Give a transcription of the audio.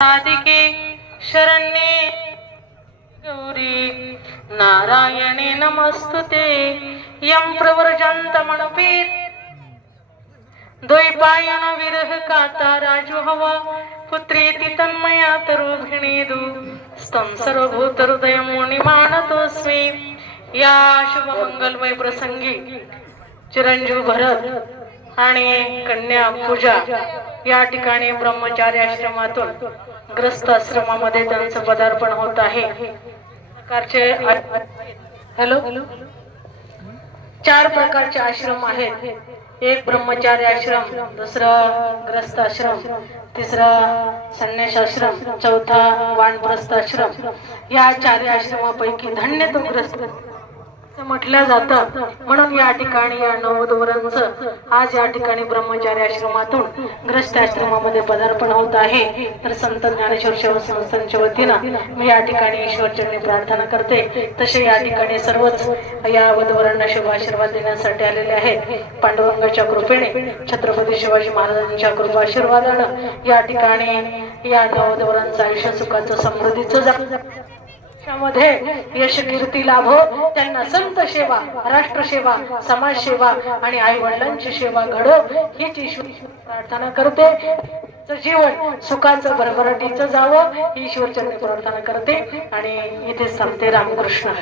साधिके शरण्ये गौरी नारायणे नमस्तुते। यं प्रव्रजन्तमनुपेत द्वैपायन विरह काता राजो हवा पुत्रेति तन्मया तरुभिणेदु स्तम सर्वभूत हृदय मुनिमानतोस्मि। या शुभ मंगलमय प्रसंगी चिरंजीव भरत आणि कन्या पूजा या ठिकाणी ब्रह्मचारी आश्रमातून ग्रस्त आश्रमामध्ये त्यांचं पदार्पण होत आहे। प्रकारचे हॅलो 4 प्रकारचे आश्रम आहेत। एक ब्रह्मचारी आश्रम, दुसरा ग्रस्त आश्रम, तिसरा संन्यास आश्रम, चौथा वानप्रस्थ आश्रम। या 4 आश्रमापैकी धन्य तो ग्रस्त म्हटलं जातं। म्हणून या ठिकाणी या नववधूवरांचं आज या ठिकाणी ब्रह्मचारी आश्रमातून ग्रस्त आश्रमामध्ये पदार्पण होत आहे। तर संत ज्ञानेश्वर सेवा संस्थानच्या वतीनं मी या ठिकाणी ईश्वरचरणी प्रार्थना करते। तसे या ठिकाणी सर्वच या वधूवरांना शुभ आशीर्वाद देण्यासाठी आलेले आहेत। पांडुरंगाच्या कृपेने छत्रपती शिवाजी महाराजांच्या कृपा आशीर्वादानं या ठिकाणी या नववधूवरांचं आयुष्य सुखाचं समृद्धीचं मध्ये यश कीर्ती लाभो। त्यांना संत सेवा, राष्ट्र सेवा, समाज सेवा आणि आई वडिलांची सेवा घडो हीच ईश्वर प्रार्थना करते। जीवन सुखाचं भरभराटीचं जावं ही ईश्वरचरणी प्रार्थना करते आणि इथे संते रामकृष्ण।